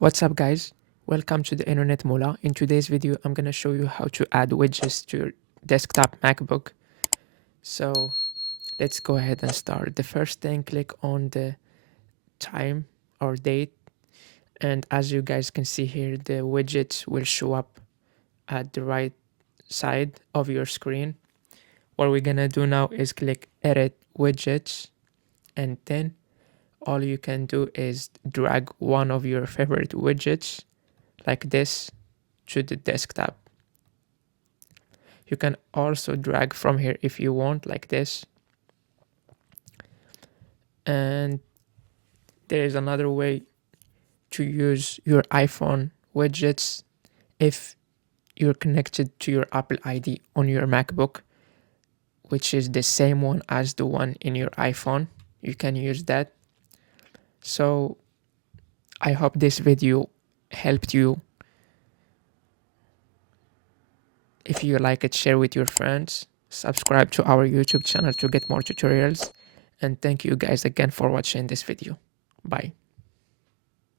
What's up guys? Welcome to the Internet Moola. In today's video, I'm gonna show you how to add widgets to your desktop MacBook. So let's go ahead and start. The first thing, click on the time or date. And as you guys can see here, the widgets will show up at the right side of your screen. What we're gonna do now is click edit widgets, and then all you can do is drag one of your favorite widgets like this to the desktop. You can also drag from here if you want, like this. And there is another way to use your iPhone widgets. If you're connected to your Apple ID on your MacBook, which is the same one as the one in your iPhone, you can use that. So I hope this video helped you. If you like it, share with your friends. Subscribe to our YouTube channel to get more tutorials. And thank you guys again for watching this video. Bye.